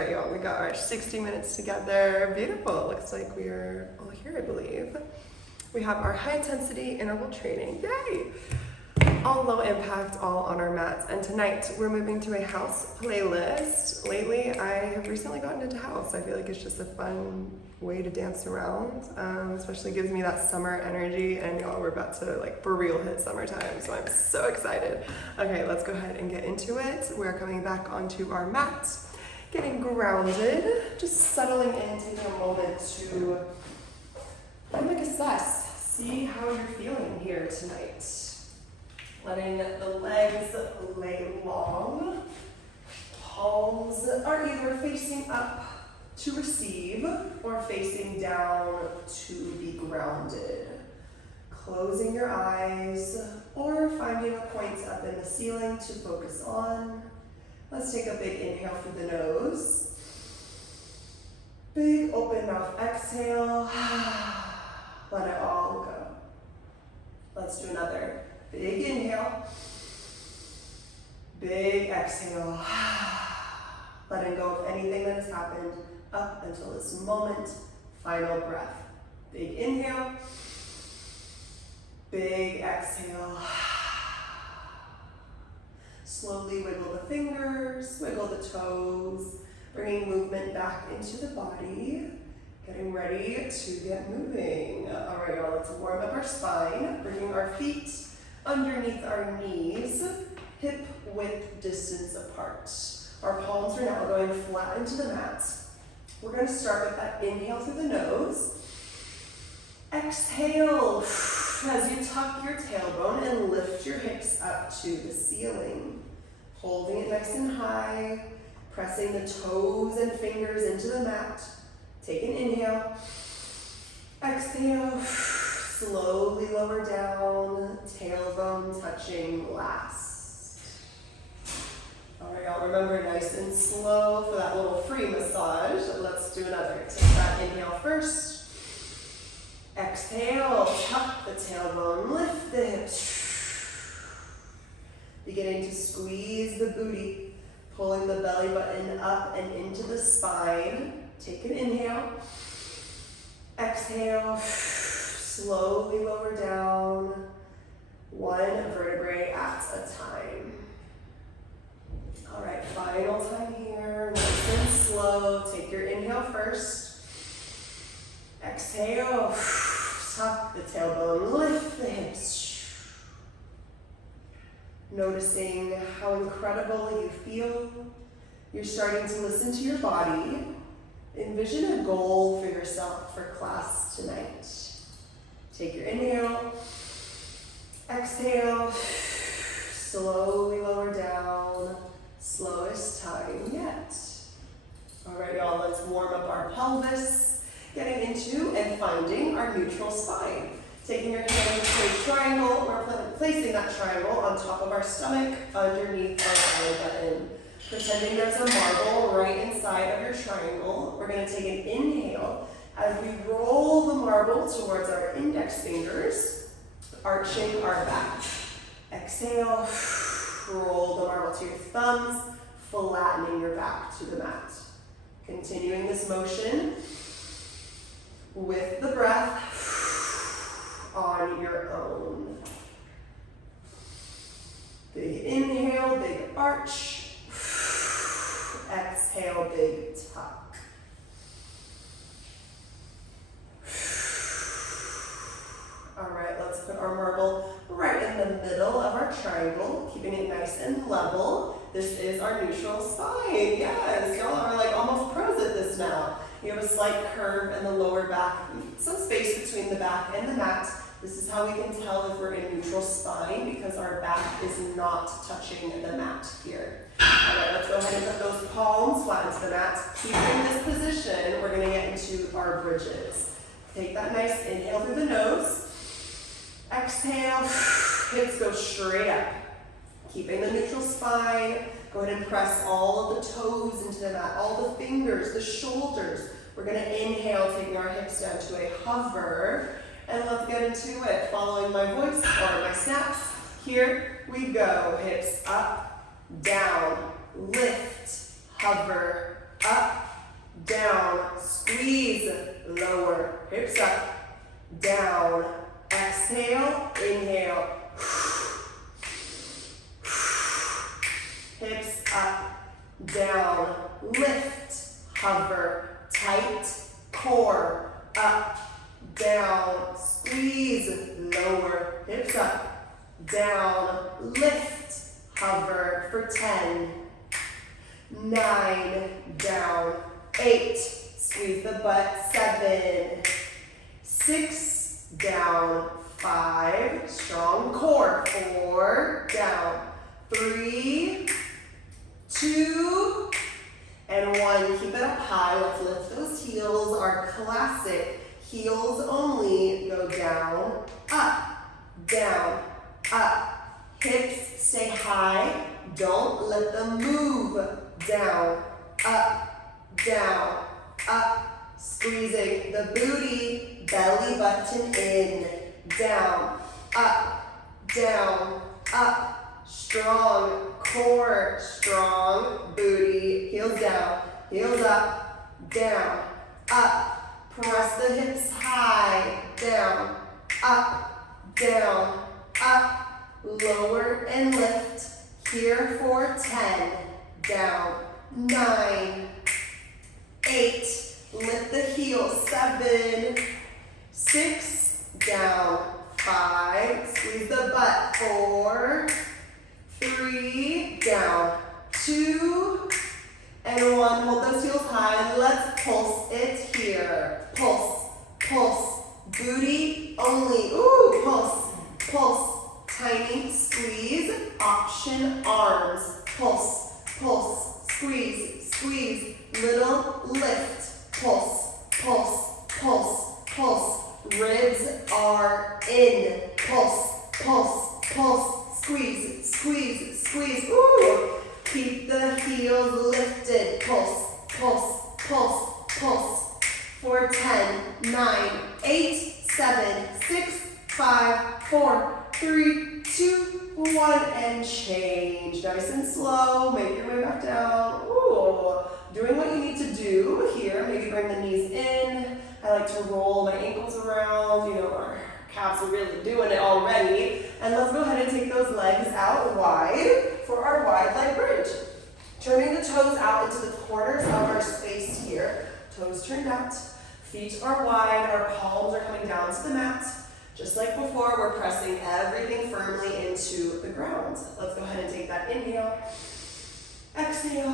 right, y'all, we got our 60 minutes together. Beautiful. Looks like we're all here, I believe. We have our high intensity interval training. Yay! All low impact, all on our mats. And tonight we're moving to a house playlist. Lately, I have recently gotten into house. I feel like it's just a fun way to dance around. Especially gives me that summer energy. And y'all, we're about to like for real hit summertime. So I'm so excited. Okay, let's go ahead and get into it. We're coming back onto our mat, getting grounded, just settling in, taking a moment to kind of assess, see how you're feeling here tonight. Letting the legs lay long. Palms are either facing up to receive or facing down to be grounded. Closing your eyes or finding a point up in the ceiling to focus on. Let's take a big inhale through the nose. Big open mouth exhale. Let it all go. Let's do another. Big inhale, big exhale, letting go of anything that has happened up until this moment, final breath. Big inhale, big exhale. Slowly wiggle the fingers, wiggle the toes, bringing movement back into the body, getting ready to get moving. All right, y'all, let's warm up our spine, bringing our feet underneath our knees, hip width distance apart. Our palms are now going flat into the mat. We're going to start with that inhale through the nose. Exhale as you tuck your tailbone and lift your hips up to the ceiling. Holding it nice and high, pressing the toes and fingers into the mat. Take an inhale. Exhale. Slowly lower down, tailbone touching last. All right, y'all, remember nice and slow for that little free massage. Let's do another. Take that inhale first. Exhale, tuck the tailbone, lift the hips. Beginning to squeeze the booty, pulling the belly button up and into the spine. Take an inhale. Exhale. Slowly lower down, one vertebrae at a time. All right, final time here, nice and slow. Take your inhale first. Exhale, tuck the tailbone, lift the hips. Noticing how incredible you feel. You're starting to listen to your body. Envision a goal for yourself for class tonight. Take your inhale, exhale, slowly lower down, slowest time yet. All right, y'all, let's warm up our pelvis, getting into and finding our neutral spine. Taking your hand to a triangle, we're placing that triangle on top of our stomach, underneath our belly button. Pretending there's a marble right inside of your triangle. We're gonna take an inhale as we roll the marble towards our index fingers, arching our back. Exhale, roll the marble to your thumbs, flattening your back to the mat. Continuing this motion with the breath on your own. Big inhale, big arch. Exhale, big tuck. All right, let's put our marble right in the middle of our triangle, keeping it nice and level. This is our neutral spine. Yes, y'all are like almost pros at this now. You have a slight curve in the lower back, some space between the back and the mat. This is how we can tell if we're in neutral spine because our back is not touching the mat here. All right, let's go ahead and put those palms flat into the mat. Keeping this position, we're gonna get into our bridges. Take that nice inhale through the nose. Exhale, hips go straight up. Keeping the neutral spine, go ahead and press all of the toes into the mat, all the fingers, the shoulders. We're gonna inhale, taking our hips down to a hover, and let's get into it. Following my voice or my snaps, here we go. Hips up, down, lift, hover, up, down, squeeze, lower, hips up, down, exhale, inhale, hips up, down, lift, hover, tight, core, up, down, squeeze, lower, hips up, down, lift, hover for 10, 9, down, 8, squeeze the butt, 7, 6, down, 5, strong core, 4, down, 3, 2, and 1. Keep it up high. Let's lift those heels. Our classic heels only. Go down, up, hips stay high. Don't let them move. Down, up, squeezing the booty, belly button in, down, up, strong core, strong booty, heels down, heels up, down, up, press the hips high, down, up, lower and lift, here for 10, down, 9, 8, lift the heels, 7, 6, down, 5, squeeze the butt, 4, 3, down, 2, and 1. Hold those heels high and let's pulse it here. Pulse, pulse, booty only. Ooh, pulse, pulse, tiny squeeze, option arms. Pulse, pulse, squeeze, squeeze, little lift. Pulse, pulse, pulse, pulse. Ribs are in. Pulse, pulse, pulse, squeeze, squeeze, squeeze. Ooh, keep the heels lifted. Pulse, pulse, pulse, pulse. For 10, 9, 8, 7, 6, 5, 4, 3, 2, 1, and change. Nice and slow. Make your way back down. Ooh, doing what you need to do here. Maybe bring the knees in. I like to roll my ankles around. You know, our calves are really doing it already. And let's go ahead and take those legs out wide for our wide leg bridge. Turning the toes out into the corners of our space here. Toes turned out. Feet are wide. Our palms are coming down to the mat. Just like before, we're pressing everything firmly into the ground. Let's go ahead and take that inhale. Exhale.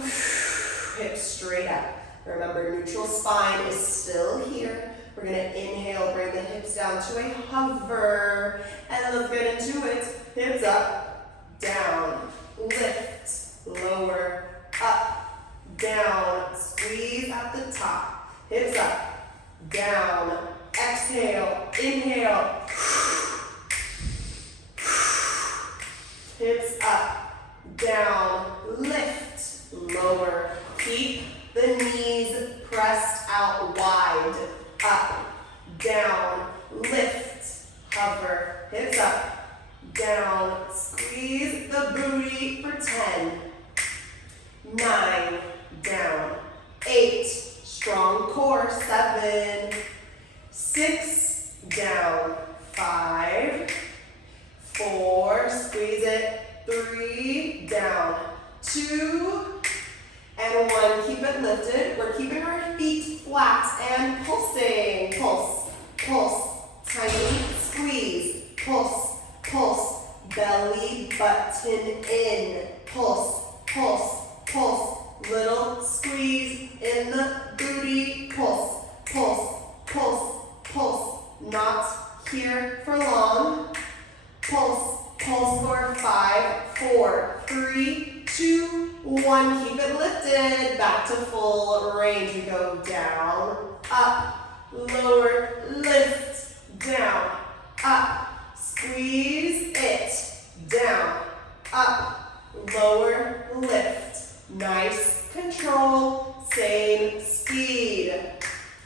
Hips straight up. Remember, neutral spine is still here. We're going to inhale, bring the hips down to a hover. And then let's get into it. Hips up, down, lift, lower, up, down, squeeze at the top. Hips up, down, exhale, inhale. Hips up, down, lift, lower. Keep the knees pressed out wide. Up, down, lift, hover. Hips up, down, squeeze the booty for 10, 9, down, 8, strong core, 7, 6, down, 5, 4, squeeze it, 3, down, 2, and 1. Keep it lifted. We're keeping our feet flat and pulsing. Pulse, pulse, tiny squeeze. Pulse, pulse, belly button in. Pulse, pulse, pulse, little squeeze in the booty. Pulse, pulse, pulse, pulse. Not here for long. Pulse, pulse for 5, 4, 3, 2, 1. Keep it lifted. Back to full range. We go down, up, lower, lift, down, up, squeeze it, down, up, lower, lift. Nice control, same speed.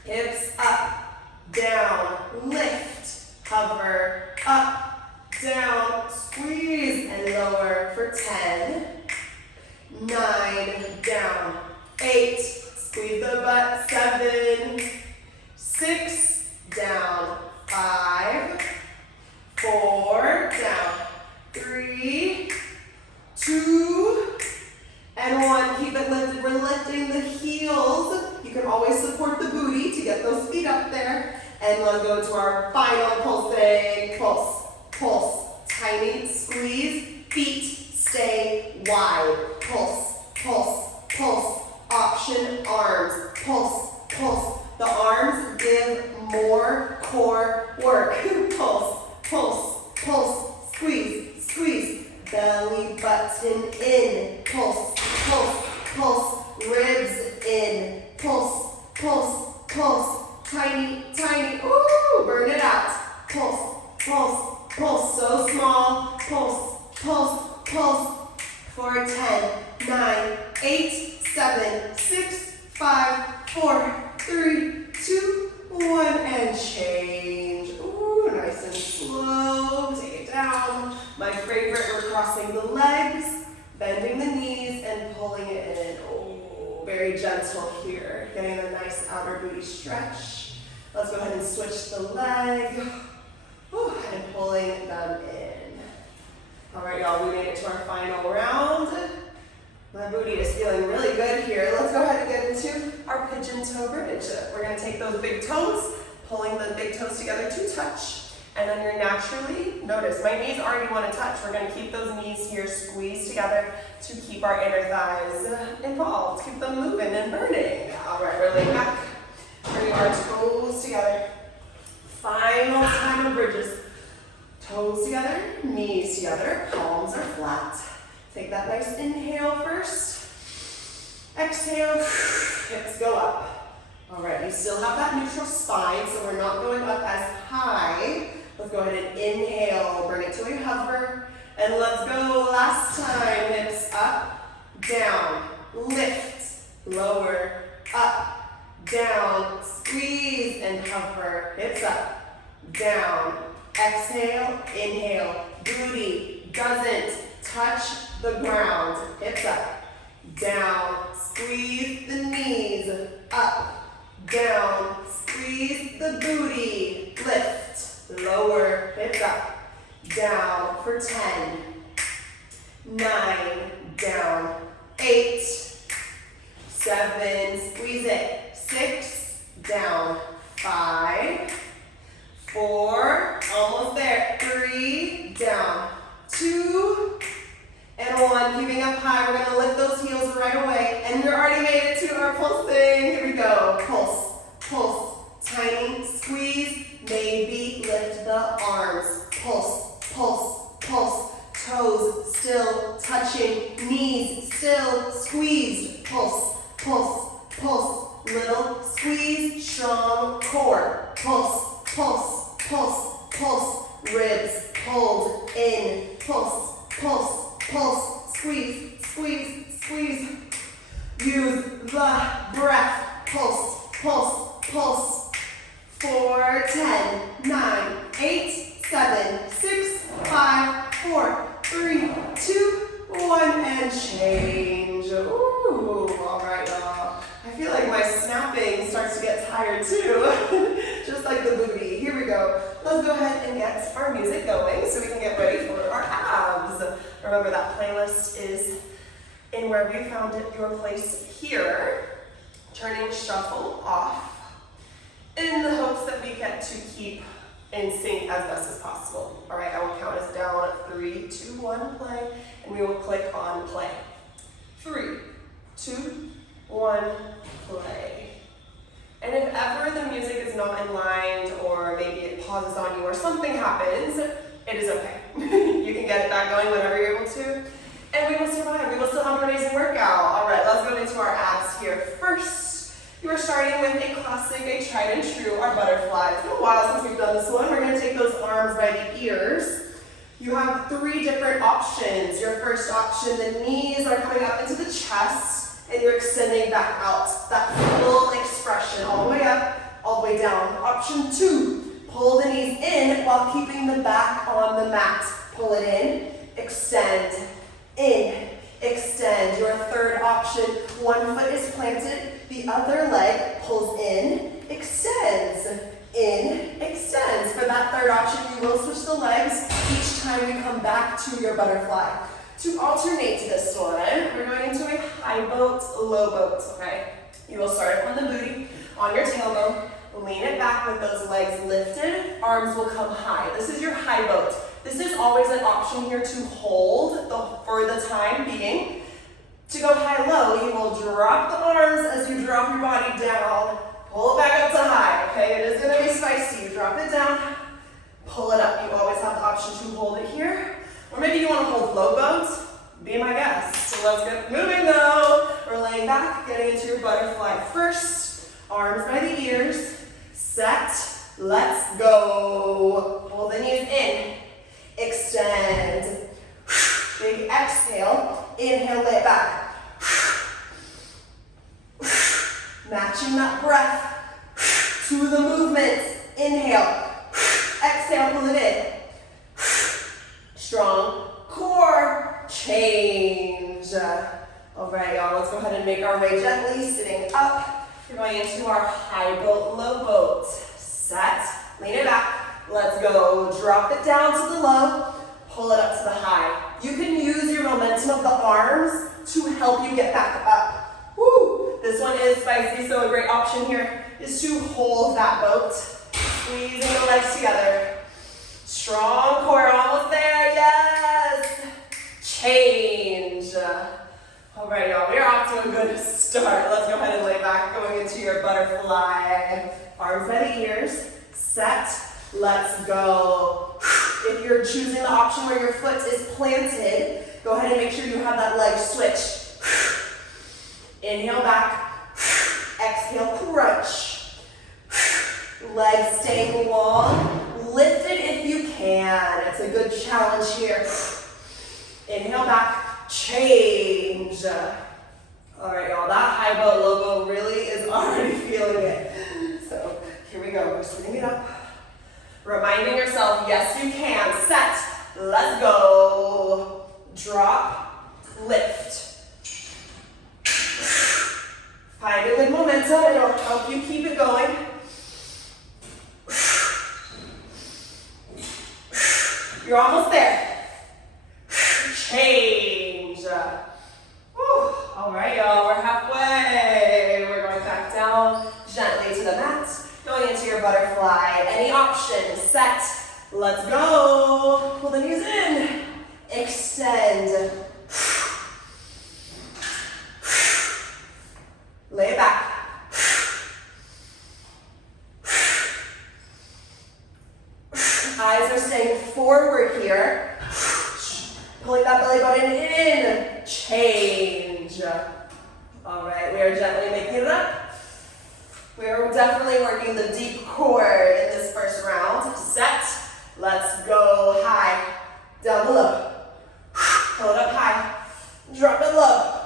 Hips up, down, lift, hover, up, down, squeeze, and lower for 10, 9, down, 8, squeeze And let's go to our final pulsing. Pulse, pulse, tiny squeeze, feet stay wide. Pulse, pulse, pulse, option arms. Pulse, pulse. The arms give more core work. Pulse, pulse, pulse, squeeze, squeeze. Belly button in. Pulse, pulse, pulse. Ribs in. Pulse, pulse, pulse. Tiny, tiny. Ooh, burn it out. Pulse, pulse, pulse. So small. Pulse, pulse, pulse. For 10, 9, 8, 7, 6, 5, 4, 3, 2, 1, and change. Ooh, nice and slow. Take it down. My favorite, we're crossing the legs, bending the knees, and pulling it in. Oh, very gentle here. Getting a nice outer booty stretch. Let's go ahead and switch the leg. Ooh, and pulling them in. All right, y'all, we made it to our final round. My booty is feeling really good here. Let's go ahead and get into our pigeon toe bridge. We're gonna take those big toes, pulling the big toes together to touch. And then you're naturally, notice my knees already wanna touch. We're gonna keep those knees here squeezed together to keep our inner thighs involved. Keep them moving and burning. All right, we're laying back. Bring our toes together. Final time of bridges. Toes together, knees together, palms are flat. Take that nice inhale first. Exhale, hips go up. All right, you still have that neutral spine, so we're not going up as high. Let's go ahead and inhale, bring it to a hover. And let's go, last time, hips up, down, lift, lower, up, down, squeeze and hover, hips up, down, exhale, inhale, booty doesn't touch the ground, hips up, down, squeeze the knees, up, down, squeeze the booty, lift, lower, hips up, down for 10, 9, down, 8, 7, squeeze it, 6, down, 5, 4, almost there, 3, down, 2, and 1, keeping up high. We're gonna lift those heels right away, and we already made it to our pulsing. Here we go, pulse, pulse, tiny squeeze, maybe lift the arms, pulse, pulse, pulse, toes still touching, knees still squeezed, pulse, pulse, pulse, little squeeze, strong core, pulse, pulse, pulse, pulse, ribs pulled in, pulse, pulse, pulse, squeeze, squeeze, squeeze. Use the breath, pulse, pulse, pulse. 4, 10, 9, 8, 7, 6, 5, 4, 3, 2, 1, and change. Ooh, all right, y'all. I feel like my snapping starts to get tired too, just like the booty. Here we go. Let's go ahead and get our music going so we can get ready for our abs. Remember that playlist is in where we found it, your place here. Turning shuffle off in the hopes that we get to keep in sync as best as possible. All right, I will count us down. 3, 2, 1, play, and we will click on play. 3, 2, 1, play. And if ever the music is not in line, or maybe it pauses on you, or something happens, it is okay. You can get it back going whenever you're able to, and we will survive. We will still have an amazing workout. All right, let's go into our abs here. First, you are starting with a classic, a tried and true, our butterfly. It's been a while since we've done this one. We're going to take those arms by the ears. You have 3 different options. Your first option, the knees are coming up into the chest, and you're extending back out. That full expression, all the way up, all the way down. Option 2, pull the knees in while keeping the back on the mat. Pull it in, extend, in, extend. Your third option, one foot is planted, the other leg pulls in, extends, in, extends. For that third option, you will switch the legs each time you come back to your butterfly. To alternate this one, we're going into a high boat, low boat, okay? You will start on the booty, on your tailbone, Lean it back with those legs lifted. Arms will come high. This is your high boat. This is always an option here to hold for the time being. To go high-low, you will drop the arms as you drop your body down. Pull it back up to high, okay? It is gonna be spicy. You drop it down, pull it up. You always have the option to hold it here. Or maybe you wanna hold low boats. Be my guest. So let's get moving though. We're laying back, getting into your butterfly first. Arms by the ears. Set. Let's go. Pull the knees in. Extend. Big exhale. Inhale, lay it back. Matching that breath to the movement. Inhale. Exhale, pull it in. Strong core. Change. All right, y'all, let's go ahead and make our way gently, sitting up. We're going into our high boat, low boat. Set, lean it back. Let's go. Drop it down to the low, pull it up to the high. You can use your momentum of the arms to help you get back up. Woo! This one is spicy, so a great option here is to hold that boat. Squeezing the legs together. Strong core, almost there, yes! Change. All right, y'all, we are off to a good start. Let's go ahead and lay back, going into your butterfly. Arms by the ears, set, let's go. If you're choosing the option where your foot is planted, go ahead and make sure you have that leg switch. Inhale back, exhale, crunch. Legs staying long, lift it if you can. It's a good challenge here. Inhale back, change. All right, y'all, that high boat logo really is already feeling it. So here we go, we're sitting it up. Reminding yourself, yes, you can. Set, let's go. Drop, lift. Find a good momentum, it'll help you keep it going. You're almost there. Change. Whew. All right, y'all, we're halfway. We're going back down gently to the mat. Going into your butterfly. Any option. Set. Let's go. Pull the knees in. Extend. Lay it back. Eyes are staying forward here. Pulling that belly button in. Change. All right, we are gently making it up. We are definitely working the deep core in this first round. Set. Let's go high. Down below. Pull it up high. Drop it low.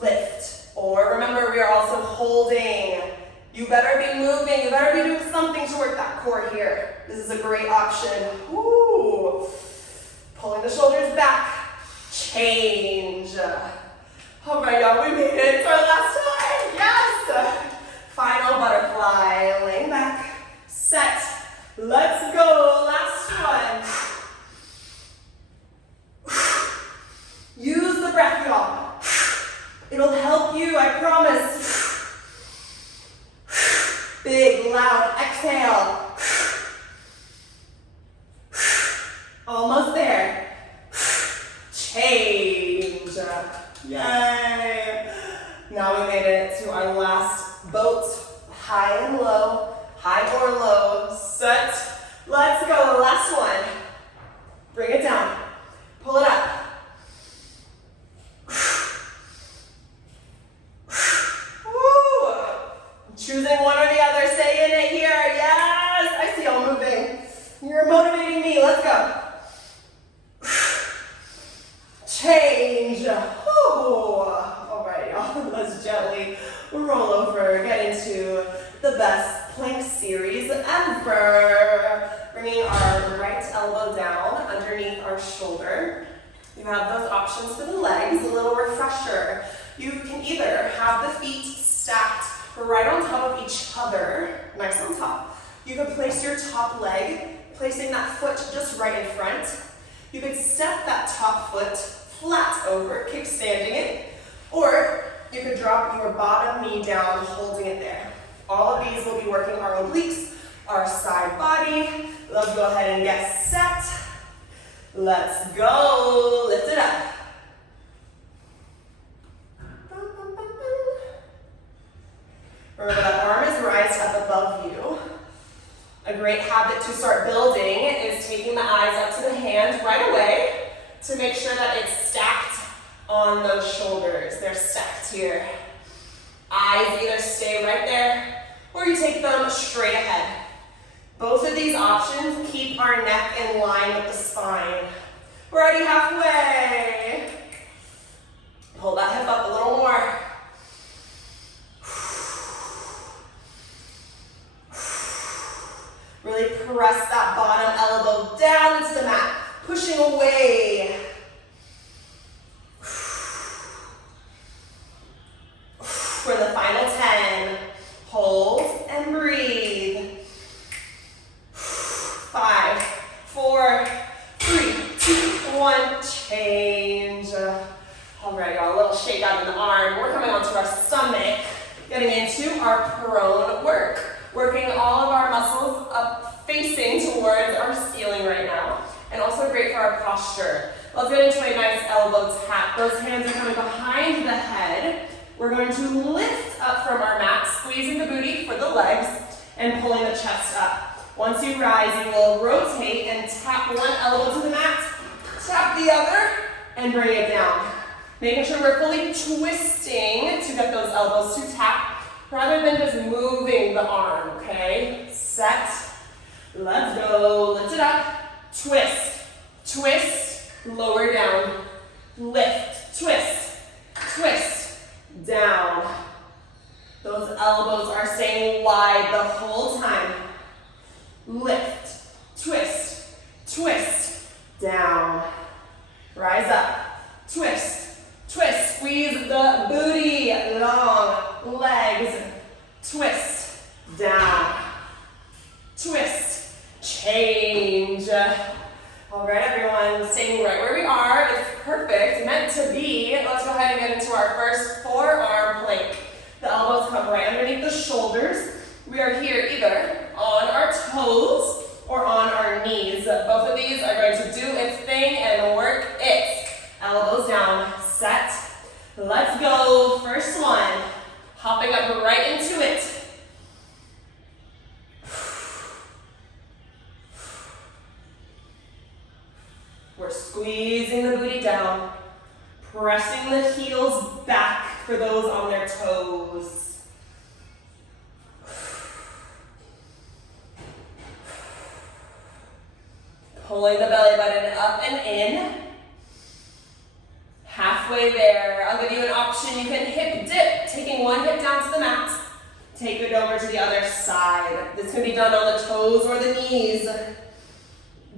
Lift. Or remember, we are also holding. You better be moving. You better be doing something to work that core here. This is a great option. Woo. Pulling the shoulders back. Change. All right, y'all, we made it. It's our last time. Yes. Final butterfly. Laying back. Set. Let's go. Last one. Use the breath, y'all. It'll help you, I promise. Big, loud exhale. Almost there. Change. Yay. Now we made it to our last boat. High and low. High or low. Set. Let's go. Last one. Bring it down. Pull it up. Woo. Choosing one or the other. Stay in it here. Yes. I see y'all moving. You're motivating me. Let's go. Change. All right, y'all. Let's gently roll over. Get into the best plank series ever. Bringing our right elbow down underneath our shoulder. You have those options for the legs. A little refresher. You can either have the feet stacked right on top of each other, nice on top. You can place your top leg, placing that foot just right in front. You could step that top foot flat over, kickstanding it, or you could drop your bottom knee down, holding it there. All of these will be working our obliques. our side body. Let's go ahead and get set. Let's go. Lift it up. Remember that arm is raised up above you. A great habit to start building is taking the eyes up to the hands right away to make sure that it's stacked on those shoulders. They're stacked here. Eyes either stay right there or you take them straight ahead. Both of these options keep our neck in line with the spine. We're already halfway. Pull that hip up a little more. Really press that bottom elbow down into the mat, pushing away. For the final 10, hold and breathe. 5, 4, 3, 2, 1, change. All right, y'all, a little shake out in the arm. We're coming onto our stomach, getting into our prone work. Working all of our muscles up facing towards our ceiling right now. And also great for our posture. Let's get into a nice elbow tap. Those hands are coming behind the head. We're going to lift up from our mat, squeezing the booty for the legs and pulling the chest up. Once you rise, you will rotate and tap one elbow to the mat, tap the other, and bring it down. Making sure we're fully twisting to get those elbows to tap, rather than just moving the arm, okay? Set, let's go, lift it up, twist, twist, lower down, lift, twist, twist, down. Those elbows are staying wide the whole time. Lift, twist, twist, down. Rise up, twist, twist, squeeze the booty, long legs, twist, down, twist, change. All right, everyone, staying right where we are. It's perfect, meant to be. Let's go ahead and get into our first forearm plank. The elbows come right underneath the shoulders. We are here either on our toes or on our knees. Both of these are going to do its thing and work it. Elbows down, set. Let's go. First one, hopping up right into it. We're squeezing the booty down, pressing the heels back for those on their toes. Pulling the belly button up and in. Halfway there, I'll give you an option. You can hip dip, taking one hip down to the mat. Take it over to the other side. This can be done on the toes or the knees.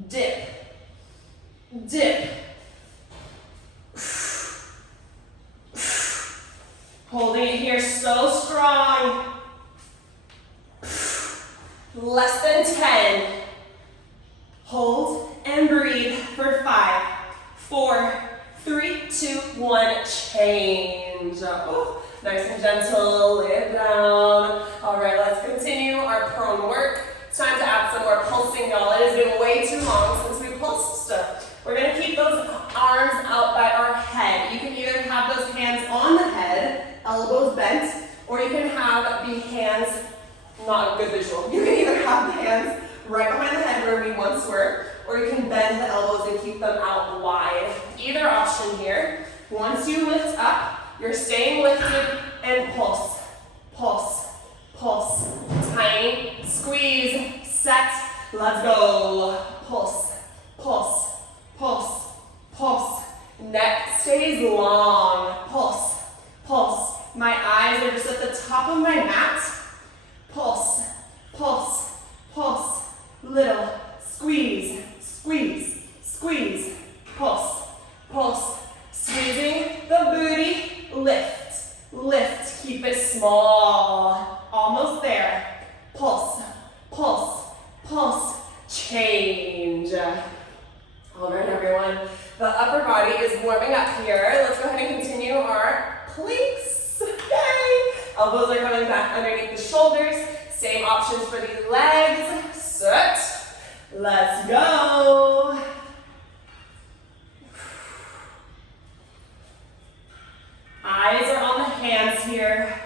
Dip, dip. Holding it here so strong. Less than 10. Hold and breathe for 5, 4, 3, 2, 1, change. Oh, nice and gentle, lay it down. All right, let's continue our prone work. It's time to add some more pulsing, y'all. It has been way too long since we pulsed stuff. We're gonna keep those arms out by our head. You can either have those hands on the head, elbows bent, or you can have the hands, not a good visual. You can either have the hands right behind the head where we once were, or you can bend the elbows and keep them out wide. Either option here. Once you lift up, you're staying lifted and pulse, pulse, pulse. Tiny squeeze, set, let's go. Pulse, pulse, pulse, pulse. Neck stays long. Pulse, pulse. My eyes are just at the top of my mat. Pulse, pulse, pulse. Little squeeze, squeeze, squeeze. Pulse, pulse. Squeezing the booty. Lift, lift. Keep it small. Almost there. Pulse, pulse, pulse. Change. All right, everyone. The upper body is warming up here. Let's go ahead and continue our planks. Yay! Elbows are coming back underneath the shoulders. Same options for the legs. Sit. Let's go. Eyes are on the hands here.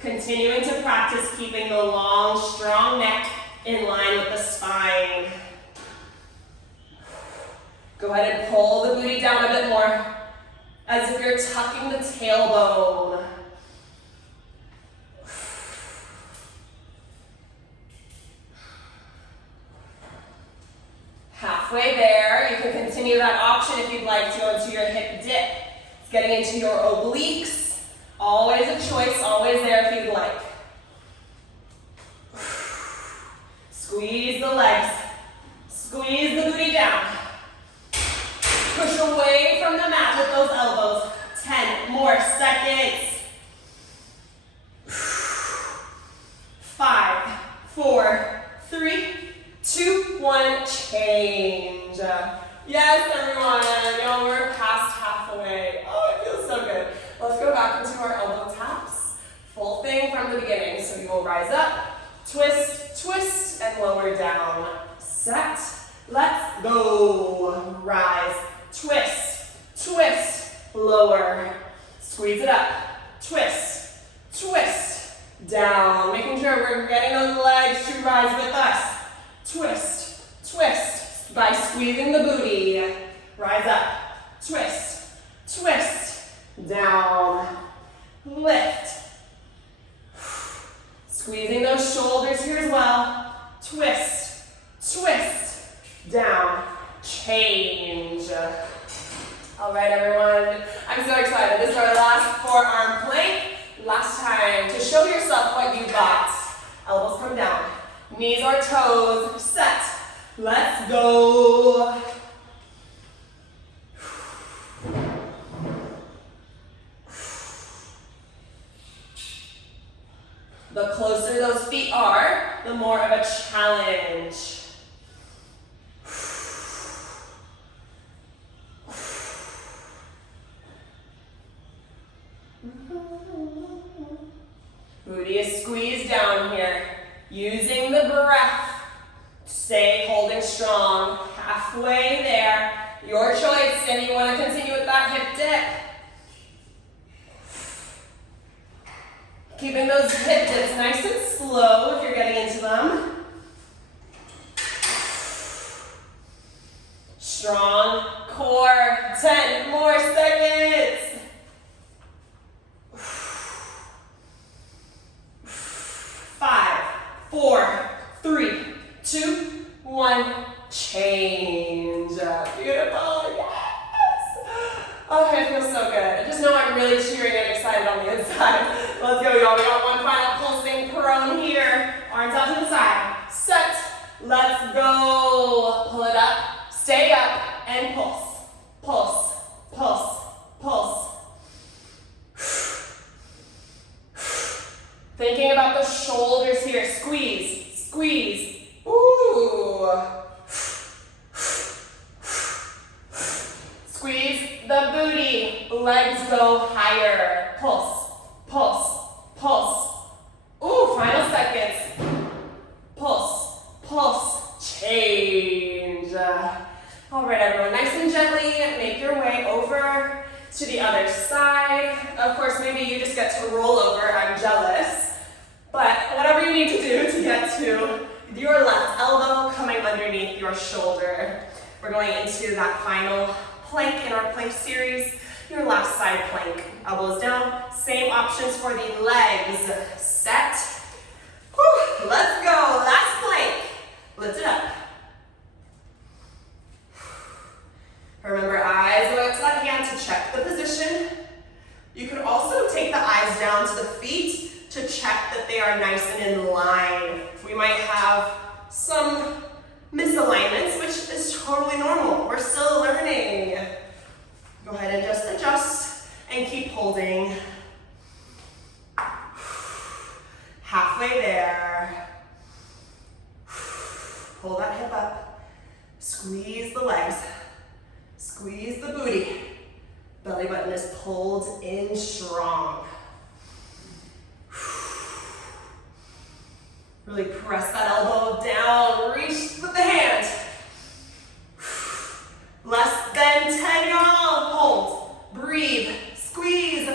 Continuing to practice keeping the long, strong neck in line with the spine. Go ahead and pull the booty down a bit more, as if you're tucking the tailbone. Halfway there, you can continue that option if you'd like to into your hip dip. It's getting into your obliques. Always a choice, always there if you'd like. Squeeze the legs. Squeeze the booty down. Push away from the mat with those elbows. 10 more seconds. 5, 4, 3, 2, 1, change. Yes, everyone. Y'all, we're past halfway. Oh, it feels so good. Let's go back into our elbow taps. Full thing from the beginning. So you will rise up, twist, twist, and lower down. Set. Let's go. Rise, twist, twist, lower. Squeeze it up. Twist, twist, down. Making sure we're getting those legs to rise with us. Twist, twist, by squeezing the booty. Rise up, twist, twist, down, lift. Squeezing those shoulders here as well. Twist, twist, down, change. All right, everyone. I'm so excited. This is our last forearm plank. Last time to show yourself what you got. Elbows come down. Knees or toes. Set. Let's go. The closer those feet are, the more of a challenge. Booty is squeezed down here. Using the breath. Stay holding strong. Halfway there. Your choice. And you want to continue with that hip dip. Keeping those hip dips nice and slow if you're getting into them. Strong core. 10 more seconds. 5, 4, 3, 2, 1. Change. Beautiful. Yes. Oh, it feels so good. Just know I'm really cheering and excited on the inside. Let's go, y'all. We got one final pulsing prone here. Arms out to the side. Set. Let's go. Pull it up. Stay up and pulse. Pulse. Pulse. Pulse. Thinking about the shoulders here. Squeeze. Squeeze. Ooh. Squeeze the booty. Legs go higher. Pulse. Pulse. Pulse. Ooh, final seconds. Pulse. Pulse. Change. All right, everyone. Nice and gently make your way over to the other side. Of course, maybe you just get to roll over. I'm jealous. But whatever you need to do to get to your left elbow coming underneath your shoulder. We're going into that final plank in our plank series. Your last side plank. Elbows down. Same options for the legs. Set. Whew. Let's go. Last plank. Lift it up. Remember, eyes go up to that hand to check the position. You could also take the eyes down to the feet to check that they are nice and in line. We might have some misalignments, which is totally normal. We're still learning. Go ahead and just adjust and keep holding. Halfway there. Pull that hip up. Squeeze the legs. Squeeze the booty. Belly button is pulled in strong. Really press that elbow down, reach with the hand. Less than 10, y'all. Hold, breathe, squeeze.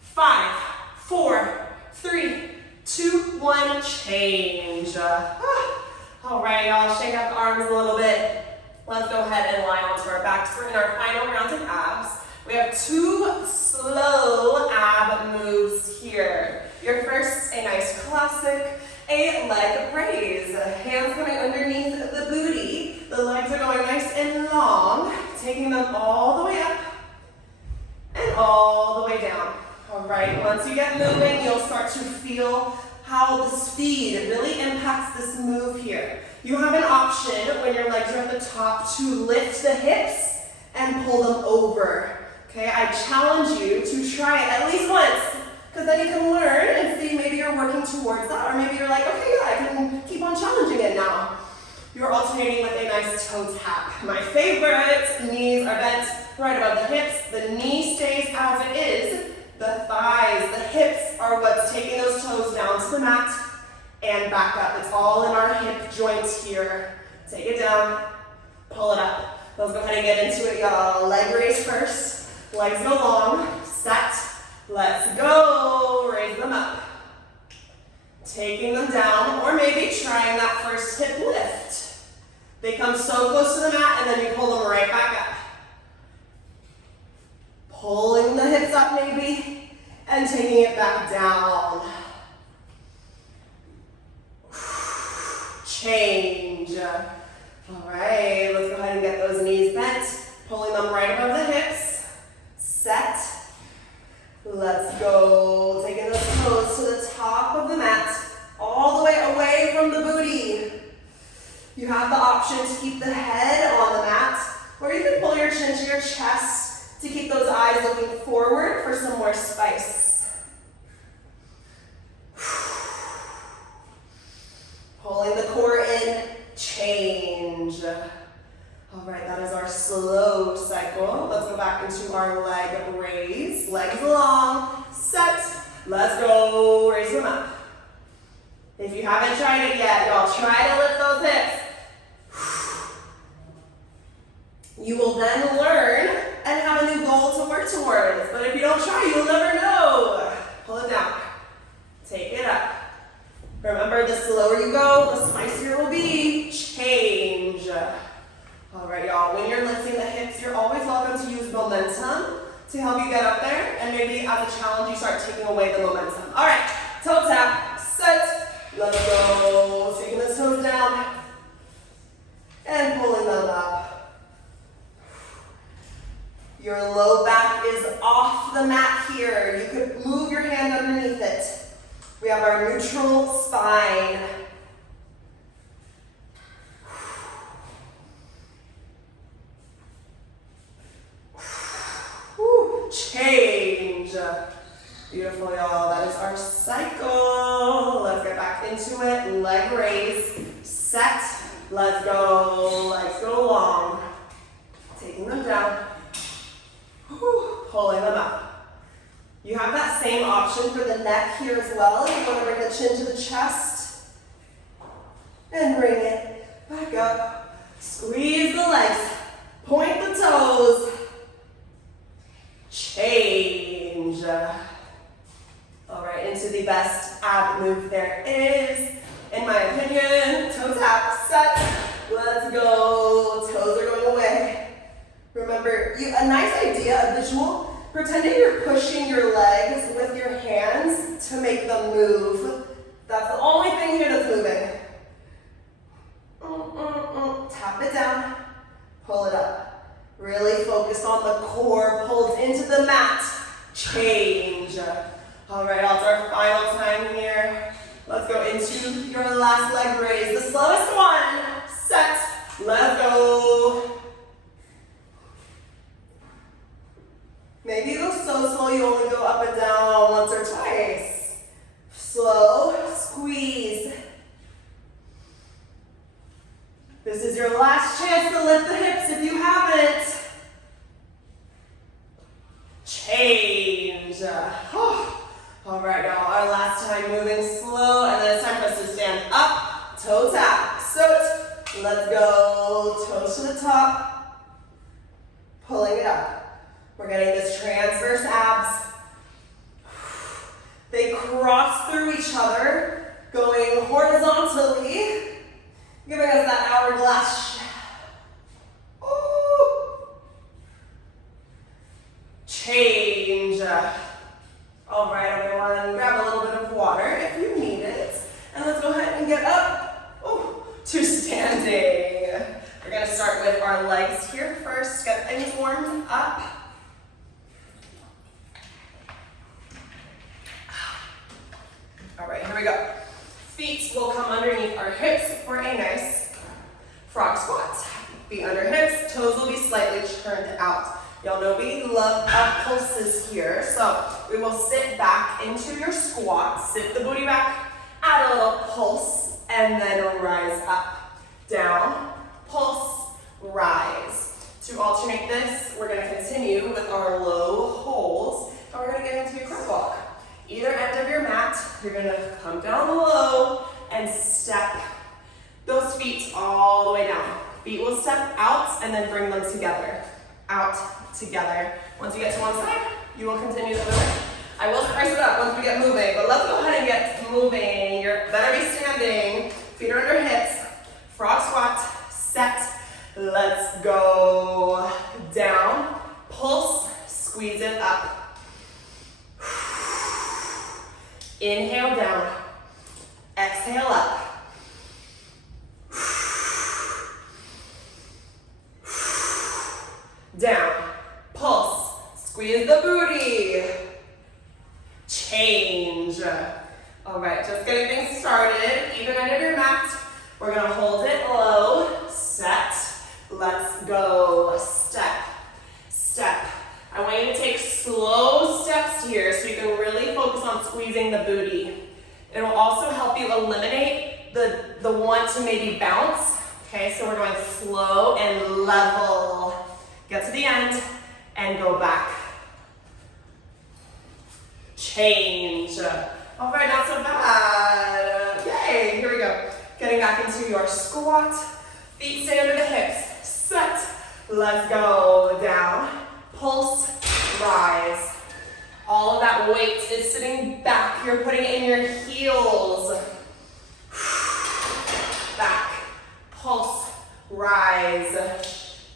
5, 4, 3, 2, 1, change. All right, y'all, shake out the arms a little bit. Let's go ahead and lie onto our backs. We're in our final round of abs. We have 2 slow ab moves here. Your first, a nice classic, a leg raise. Hands coming underneath the booty. The legs are going nice and long, taking them all the way up and all the way down. All right, once you get moving, you'll start to feel how the speed really impacts this move here. You have an option when your legs are at the top to lift the hips and pull them over. Okay, I challenge you to try it at least once, because then you can learn and see maybe you're working towards that, or maybe you're like, okay, yeah, I can keep on challenging it now. You're alternating with a nice toe tap. My favorite, knees are bent right above the hips. The knee stays as it is. The thighs, the hips are what's taking those toes down to the mat and back up. It's all in our hip joints here. Take it down, pull it up. Let's go ahead and get into it, y'all. Leg raise first. Legs go long, set. Let's go, raise them up. Taking them down, or maybe trying that first hip lift. They come so close to the mat, and then you pull them right back up. Pulling the hips up maybe, and taking it back down. Change. All right, let's go ahead and get those knees bent, pulling them right above the hips. Set. Let's go. Taking those toes to the top of the mat, all the way away from the booty. You have the option to keep the head on the mat, or you can pull your chin to your chest to keep those eyes looking forward for some more spice. Pulling the core in, change. All right, that is our slow cycle. Let's go back into our leg raise. Legs long, set. Let's go, raise them up. If you haven't tried it yet, y'all, try to lift those hips. You will then learn and have a new goal to work towards. But if you don't try, you'll never know. Pull it down. Take it up. Remember, the slower you go, the spicier it will be. Change. All right, y'all. When you're lifting the hips, you're always welcome to use momentum to help you get up there. And maybe as a challenge, you start taking away the momentum. All right, toe tap, set. Let's go. Taking the toes down and pulling them up. Your low back is off the mat here. You could move your hand underneath it. We have our neutral spine. Change. Beautiful, y'all. That is our cycle. Let's get back into it. Leg raise. Set. Let's go. Legs go long. Taking them down. Pulling them up. You have that same option for the neck here as well. You want to bring the chin to the chest and bring it back up. Squeeze the legs. Point the toes. Change. All right, into the best ab move there is, in my opinion. Toe tap, set. Let's go. Toes are going away. Remember, a nice idea, a visual, pretending you're pushing your legs with your hands to make them move. That's the only thing here that's moving. Tap it down, pull it up. Really focus on the core, pulled into the mat. Change. All right, it's our final time here. Let's go into your last leg raise. The slowest one. Set. Let's go. Maybe you go so slow you only go up and down once or twice. Slow, squeeze. This is your last chance to lift the hips if you haven't. Change. All right, y'all, our last time moving slow, and then it's time for us to toe tap. So let's go toes to the top, pulling it up. We're getting this transverse abs. They cross through each other, going horizontally, giving us that hourglass. Ooh. Change. All right, everyone, grab a little bit of water if you need it. And let's go ahead and get up to standing. We're gonna start with our legs here first, get things warmed up. All right, here we go. Feet will come underneath our hips for a nice frog squat. Feet under hips, toes will be slightly turned out. Y'all know we love our pulses here, so we will sit back into your squat, sit the booty back, add a little pulse, and then rise up, down, pulse, rise. To alternate this, we're gonna continue with our low holds, and we're gonna get into your crab walk. Either end of your mat, you're gonna come down low and step those feet all the way down. Feet will step out and then bring them together. Out, together. Once you get to one side, you will continue to move. I will spice it up once we get moving, but let's go ahead and get moving. You better be standing. Feet are under hips. Frog squat, set. Let's go down. Pulse, squeeze it up. Inhale down. Exhale up. Down, pulse, squeeze the booty, change. All right, just getting things started. Even end of your mat, we're gonna hold it low, set, let's go, step, step. I want you to take slow steps here so you can really focus on squeezing the booty. It will also help you eliminate the want to maybe bounce. Okay, so we're going slow and level. Get to the end and go back. Change. All right, not so bad. Yay, here we go. Getting back into your squat. Feet stay under the hips. Set. Let's go. Down. Pulse. Rise. All of that weight is sitting back. You're putting it in your heels. Back. Pulse. Rise.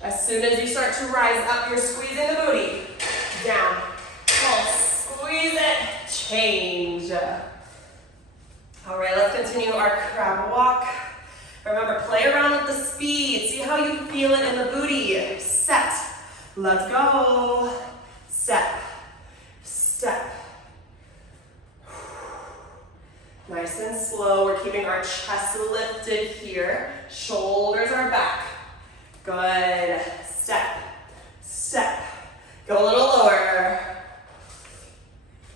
As soon as you start to rise up, you're squeezing the booty. Down, pulse, squeeze it, change. All right, let's continue our crab walk. Remember, play around with the speed. See how you feel it in the booty. Set, let's go. Step, step. Nice and slow. We're keeping our chest lifted here. Shoulders are back. Good. Step, step. Go a little lower.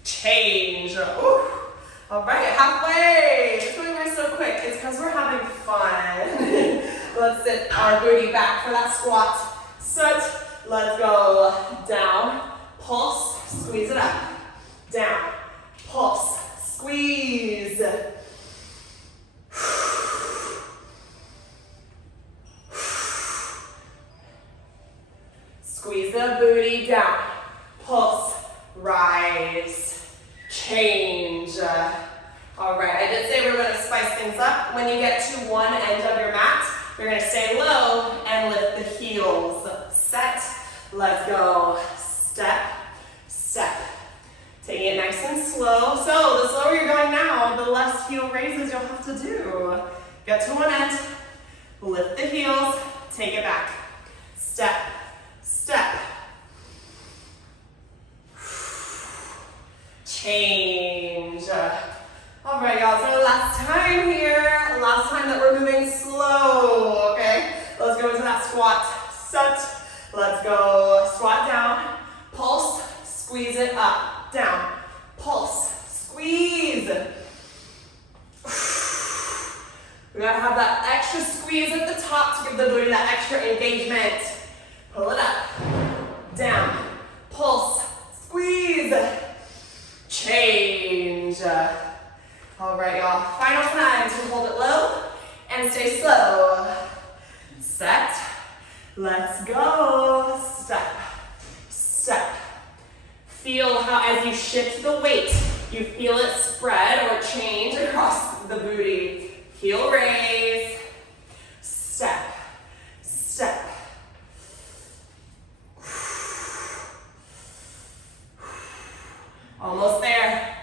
Change. Ooh. All right, halfway. It's going by so quick. It's because we're having fun. Let's sit our booty back for that squat. Sit. Let's go down. Pulse. Squeeze it up. Down. Pulse. Squeeze. Squeeze the booty down. Pulse, rise, change. All right, I did say we're gonna spice things up. When you get to one end of your mat, you're gonna stay low and lift the heels. Set, let's go. Step, step. Taking it nice and slow. So the slower you're going now, the less heel raises you'll have to do. Get to one end, lift the heels, take it back. Step, step. Change. All right, y'all, so last time here, last time that we're moving slow, okay? Let's go into that squat. Set. Let's go. Squat down. Pulse. Squeeze it up. Down. Pulse. Squeeze. We gotta have that extra squeeze at the top to give the booty that extra engagement. Pull it up. Down. Pulse. Squeeze. Change. All right, y'all. Final time to hold it low and stay slow. Set, let's go. Step, step. Feel how as you shift the weight, you feel it spread or change across the booty. Heel raise, step, step. Almost there.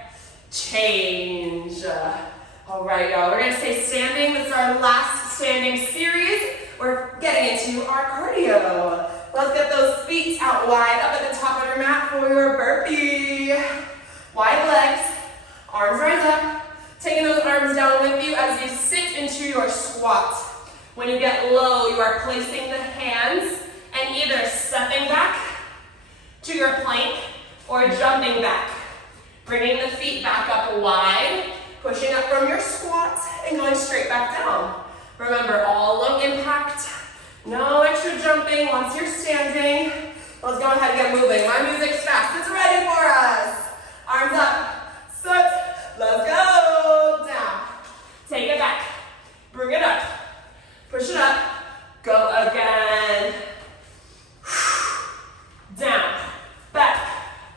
Change. All right, y'all. We're gonna stay standing. This is our last standing series. We're getting into our cardio. Let's get those feet out wide up at the top of your mat for your burpee. Wide legs, arms rise up. Taking those arms down with you as you sit into your squat. When you get low, you are placing the hands and either stepping back to your plank or jumping back. Bringing the feet back up wide, pushing up from your squat and going straight back down. Remember, all low impact, no extra jumping once you're standing. Let's go ahead and get moving. My music's fast, it's ready for us. Arms up, sit, let's go, down. Take it back, bring it up, push it up, go again. Down, back,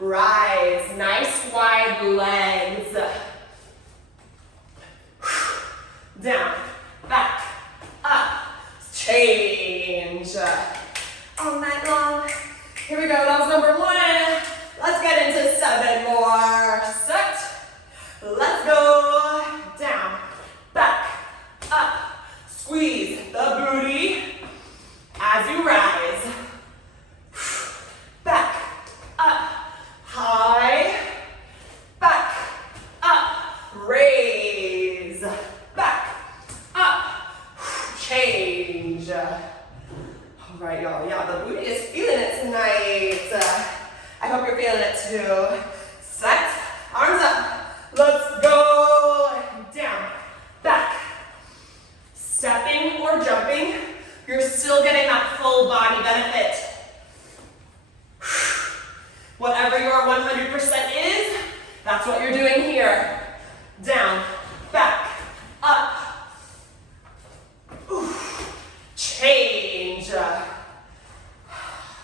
rise, nice wide legs. Down, back, up, change. All night long. Here we go, that was number 1. Let's get into 7 more. Set, let's go. Down, back, up, squeeze the booty as you rise. Back, up, high, back, up, raise, back, up, change. All right, y'all. Yeah, the booty is feeling it tonight. I hope you're feeling it too. Set, arms up. Let's go. Down, back. Stepping or jumping, you're still getting that full body benefit. Whatever your 100% is, that's what you're doing here. Down, back, up. Change.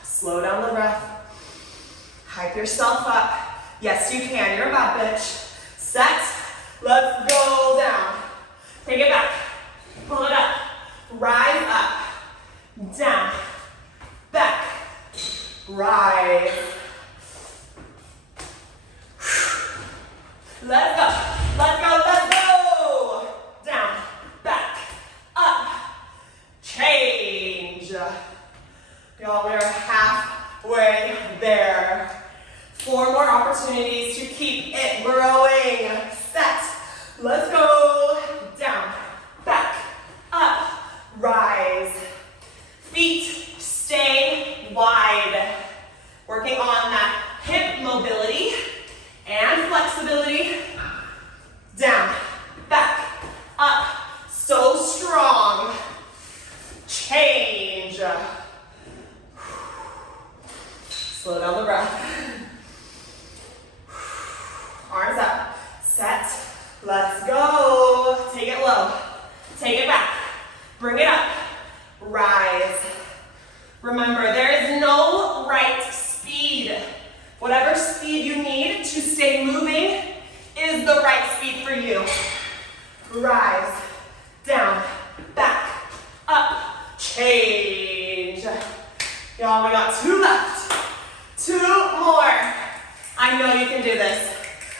Slow down the breath. Hype yourself up. Yes, you can. You're a bad bitch. Set. Let's go down. Take it back. Pull it up. Rise up. Down. Back. Rise. Let's go. Let's go. Let's go. Down. Back. Up. Change. Y'all, we're halfway there. 4 more opportunities to keep it growing. Set. Let's go. Down. Back. Up. Rise. Feet stay wide. Working on that hip mobility and flexibility. Down. Back. Up. So strong. Change. Slow down the breath. Arms up. Set. Let's go. Take it low. Take it back. Bring it up. Rise. Remember, there is no right speed. Whatever speed you need to stay moving is the right speed for you. Rise. Down. Back. Up. Change. Y'all, we got 2 left. 2 more. I know you can do this.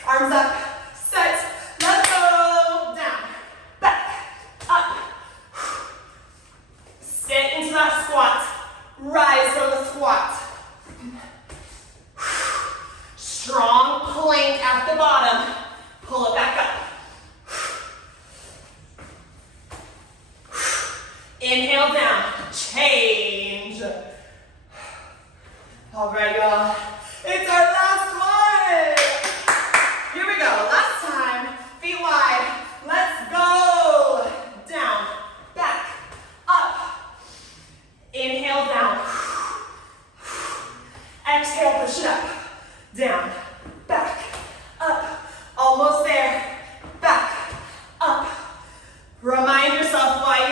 Arms up. Set. Let's go. Down. Back. Up. Sit into that squat. Rise from the squat. Strong plank at the bottom. Pull it back up. Inhale down. Change. All right, y'all. It's our last one. Here we go. Last time. Feet wide. Let's go. Down. Back. Up. Inhale down. Exhale, push it up. Down. Back. Up. Almost there. Back. Up. Remind yourself while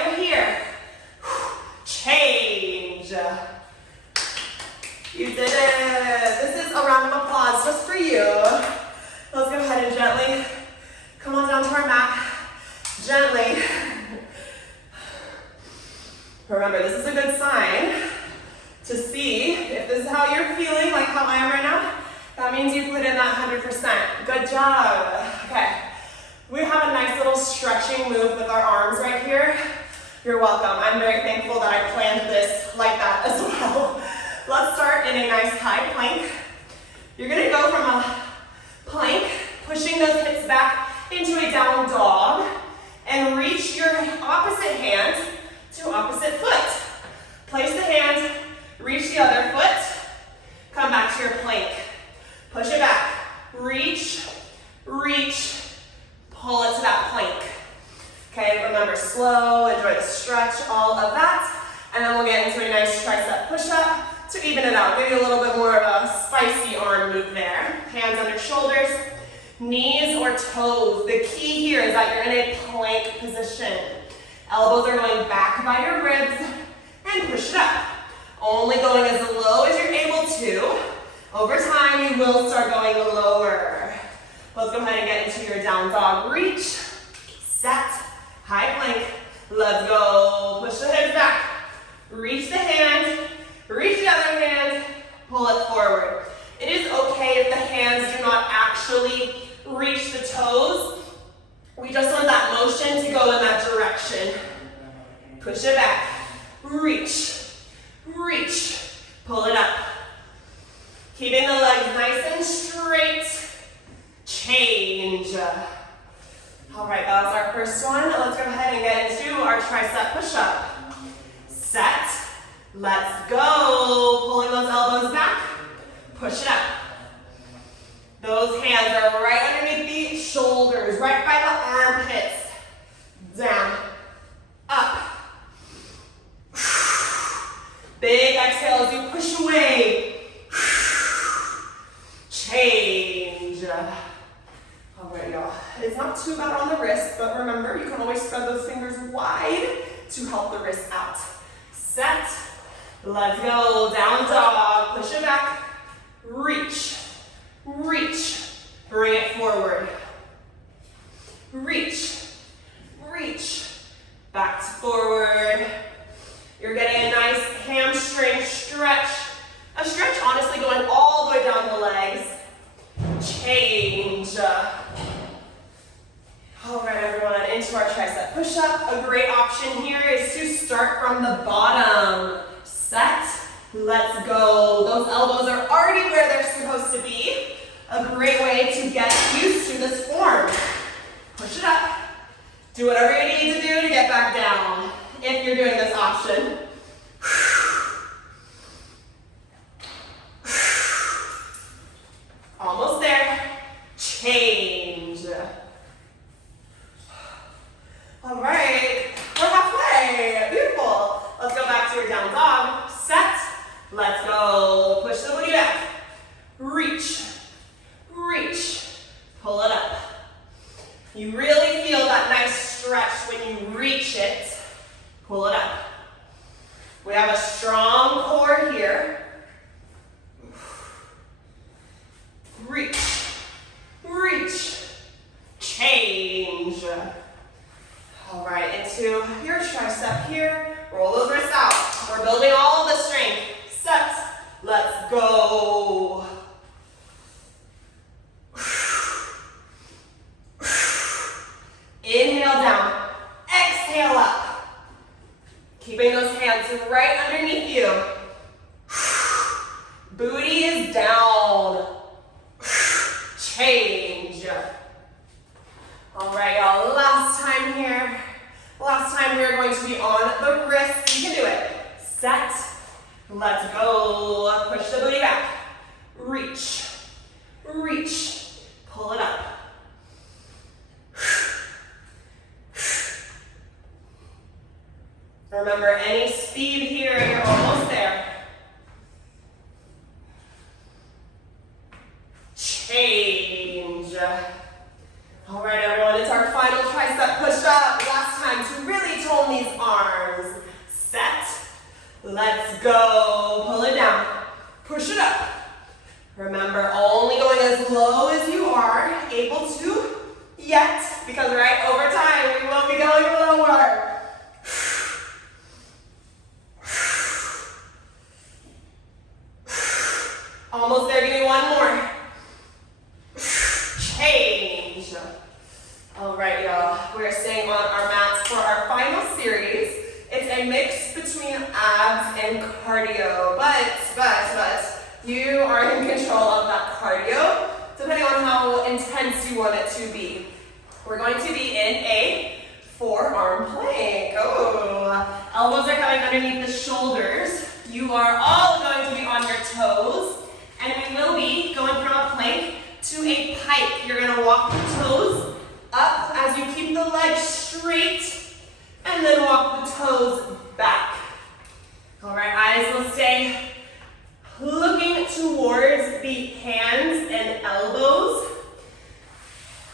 Remember, this is a good sign to see if this is how you're feeling, like how I am right now. That means you put in that 100%. Good job. Okay. We have a nice little stretching move with our arms right here. You're welcome. I'm very thankful that I planned this like that as well. Let's start in a nice high plank. You're gonna go from a plank, pushing those hips back into a down dog, and reach your opposite hand to opposite foot. Place the hand, reach the other foot, come back to your plank. Push it back, reach, reach, pull it to that plank. Okay, remember, slow, enjoy the stretch, all of that. And then we'll get into a nice tricep push-up to even it out. Give you a little bit more of a spicy arm move there. Hands under shoulders, knees or toes. The key here is that you're in a plank position. Elbows are going back by your ribs and push it up. Only going as low as you're able to. Over time, you will start going lower. Let's go ahead and get into your down dog. Reach, set, high plank. Let's go. Push the hips back. Reach the hand, reach the other hand, pull it forward. It is okay if the hands do not actually reach the toes. We just want that motion to go in that direction. Push it back, reach, reach, pull it up. Keeping the legs nice and straight, change. All right, that was our first one. Let's go ahead and get into our tricep push-up. Set, let's go. Pulling those elbows back, push it up. Those hands are right underneath the shoulders, right by the armpits. Down, up. Big exhale as you push away. Change. All right, y'all. It's not too bad on the wrist, but remember, you can always spread those fingers wide to help the wrist out. Set, let's go, down dog, push it back, reach, reach, bring it forward, reach, reach, back to forward. You're getting a nice hamstring stretch, a stretch honestly going all the way down the legs, change. All right, everyone, into our tricep push-up. A great option here is to start from the bottom. Set, let's go. Those elbows are already where they're supposed to be. A great way to get used to this form. Push it up. Do whatever you need to do to get back down, if you're doing this option. Almost there. Change. All right, we're halfway. Beautiful. Let's go back to your down dog. Set. Let's go. Push the booty back. Reach. Reach. Pull it up. You really feel that nice stretch when you reach it. Pull it up. We have a strong core here. Reach. Reach. Change. All right, into your tricep here. Roll those wrists out. We're building all of the strength. Set. Let's go. Inhale down. Exhale up. Keeping those hands right underneath you. Booty is down. Change. All right, y'all, last time here. Last time we are going to be on the wrist. You can do it. Set. Let's go. Push the booty back. Reach. Reach. Pull it up. Remember, any speed here, you're almost there. Change. All right, everyone, it's our final tricep push-up. Last time to really tone these arms. Set. Let's go. Pull it down. Push it up. Remember, only going as low as you are able to yet, because right over time we will be going lower. a mix between abs and cardio, but you are in control of that cardio, depending on how intense you want it to be. We're going to be in a forearm plank. Oh, elbows are coming underneath the shoulders. You are all going to be on your toes, and we will be going from a plank to a pike. You're going to walk the toes up as you keep the legs straight, and then walk the toes back. All right, eyes will stay looking towards the hands and elbows.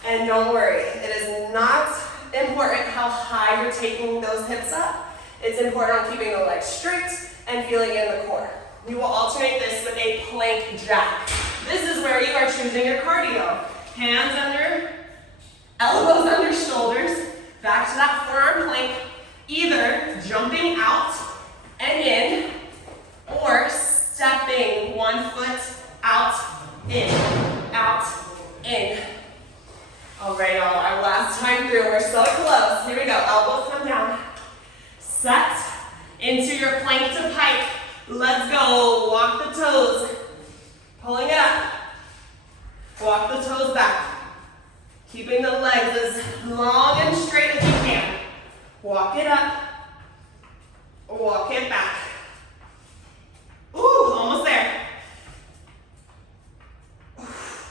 And don't worry, it is not important how high you're taking those hips up. It's important on keeping the legs straight and feeling it in the core. We will alternate this with a plank jack. This is where you are choosing your cardio. Hands under, elbows under shoulders, back to that forearm plank, either jumping out and in, or stepping one foot out, in, out, in. All right, y'all, our last time through, we're so close. Here we go, elbows come down. Set into your plank to pike. Let's go, walk the toes. Pulling it up. Walk the toes back. Keeping the legs as long and straight as you can. Walk it up. Walk it back. Ooh, almost there.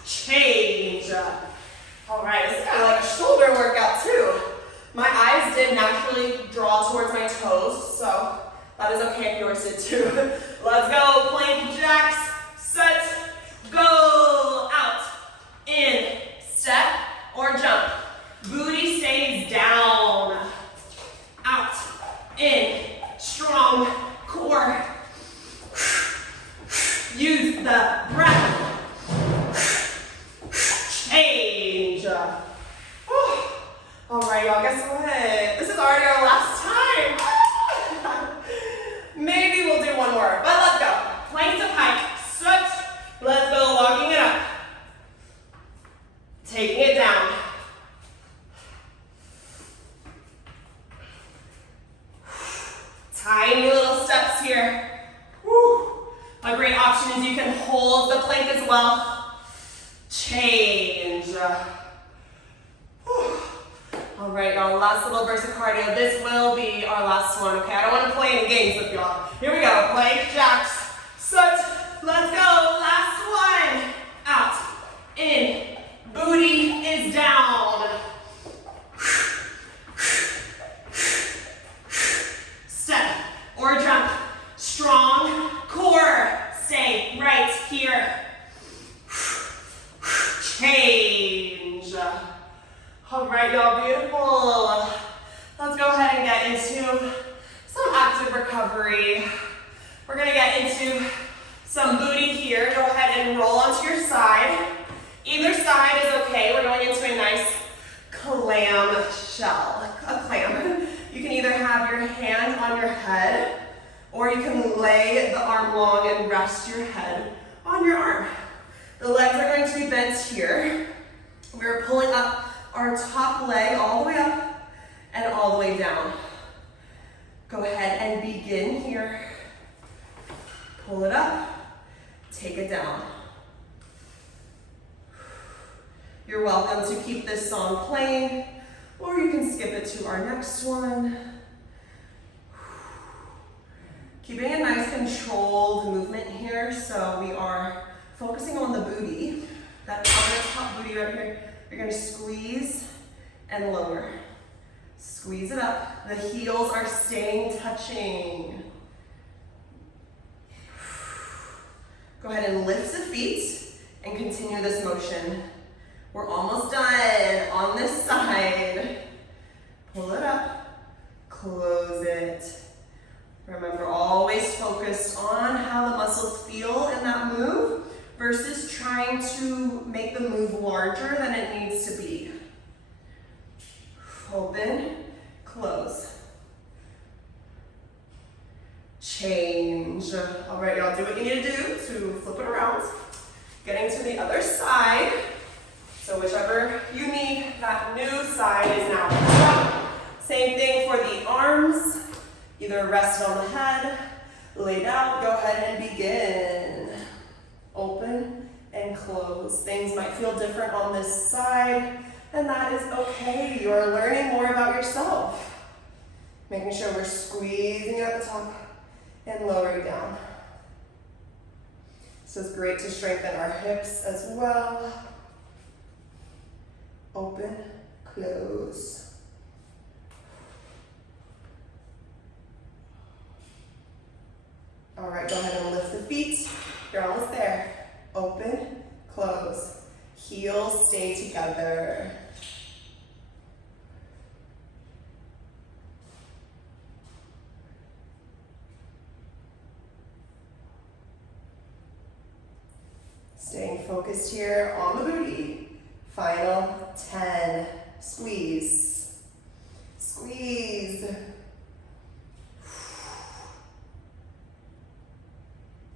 Change. All right, this is kind of like a shoulder workout too. My eyes did naturally draw towards my toes, so that is okay if yours did too. Let's go, plank jacks, set, go, out, in, step, or jump. Booty stays down, out, in, strong core. Use the breath. Change. All right, y'all, guess what? This is already our last time. Maybe we'll do one more, but let's go. Plank to pike, strut. Let's go, walking it up. Taking it down. Tiny little steps here. Whew. A great option is you can hold the plank as well. Change. Whew. All right, y'all, last little burst of cardio. This will be our last one, okay? I don't want to play any games with y'all. Here we go, plank jacks, set, let's go, last one. Out, in, booty is down. Step or jump, strong core, stay right here. Change. All right, y'all, beautiful. Let's go ahead and get into some active recovery. We're gonna get into some booty here. Go ahead and roll onto your side. Either side is okay. We're going into a nice clam shell, a clam. You can either have your hand on your head, or you can lay the arm long and rest your head on your arm. The legs are going to be bent here. We're pulling up our top leg all the way up and all the way down. Go ahead and begin here. Pull it up, take it down. You're welcome to keep this song playing, or you can skip it to our next one. Keeping a nice controlled movement here, so we are focusing on the booty. That top booty right here. You're gonna squeeze and lower. Squeeze it up. The heels are staying touching. Go ahead and lift the feet and continue this motion. We're almost done on this side. Pull it up, close it. Remember, always focused on how the muscles feel in that move versus trying to make the move larger than it needs to be. Open, close. Change. All right, y'all, do what you need to do to flip it around. Getting to the other side. So whichever you need, that new side is now up. Same thing for the arms. Either rest on the head, lay down, go ahead and begin. Open and close. Things might feel different on this side, and that is okay. You're learning more about yourself. Making sure we're squeezing at the top and lowering down. This is great to strengthen our hips as well. Open, close. All right, go ahead and lift the feet. You're almost there. Open, close. Heels stay together. Staying focused here on the booty. Final 10. Squeeze. Squeeze.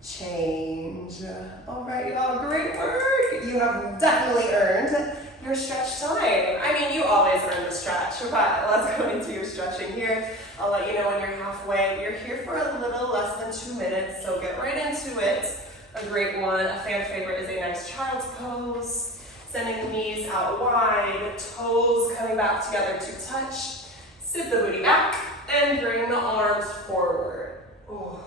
Change. All right, y'all, great work. You have definitely earned your stretch time. I mean, you always earn the stretch, but let's go into your stretching here. I'll let you know when you're halfway. We're here for a little less than 2 minutes, so get right into it. A great one, a fan favorite, is a nice child's pose. Sending the knees out wide, toes coming back together to touch. Sit the booty back and bring the arms forward. Oh.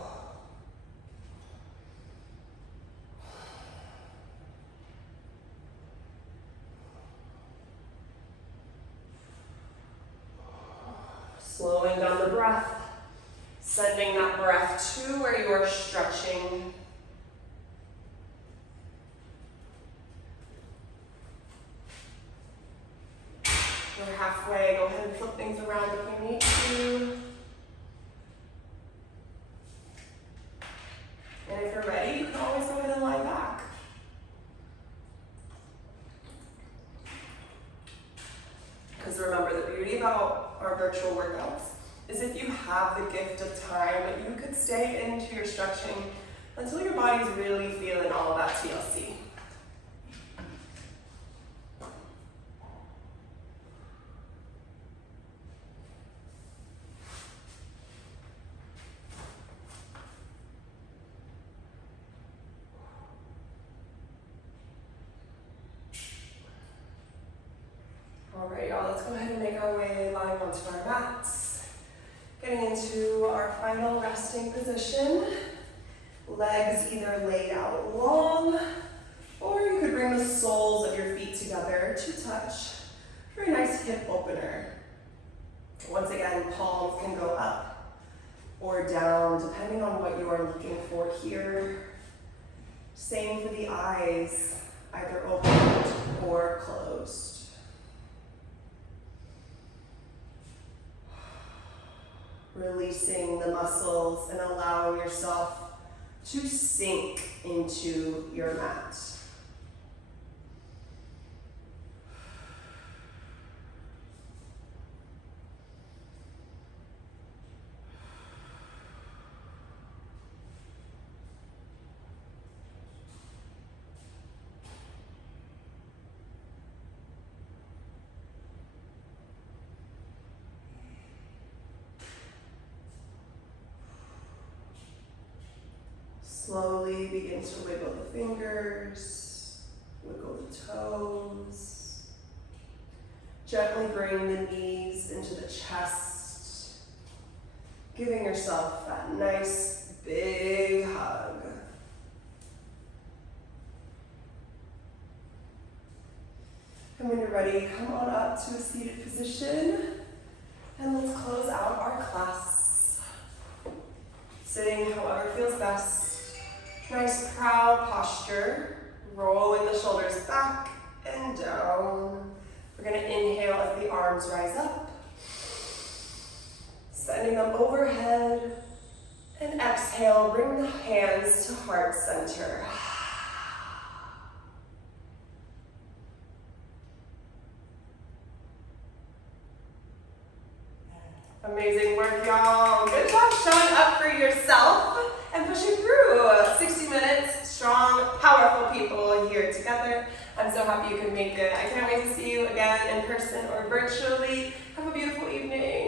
Slowing down the breath, sending that breath to where you are stretching. We're halfway. Go ahead and flip things around if you need to. And if you're ready, you can always go ahead and lie back. Because remember, the beauty about our virtual workouts is if you have the gift of time, you could stay into your stretching until your body's really feeling all of that TLC. Alright, y'all, let's go ahead and make our way lying onto our mats. Getting into our final resting position. Legs either laid out long, or you could bring the soles of your feet together to touch for a nice hip opener. Once again, palms can go up or down, depending on what you are looking for here. Same for the eyes, either open or closed. Releasing the muscles and allowing yourself to sink into your mat. Slowly begin to wiggle the fingers, wiggle the toes. Gently bring the knees into the chest, giving yourself that nice big hug. And when you're ready, come on up to a seated position, and let's close out our class. Sitting however feels best. Nice proud posture, rolling the shoulders back and down. We're going to inhale as the arms rise up, sending them overhead, and exhale, bring the hands to heart center. Amazing work, y'all. Good job showing up for yourself and pushing through. 60 minutes, strong, powerful people here together. I'm so happy you could make it. I can't wait to see you again in person or virtually. Have a beautiful evening.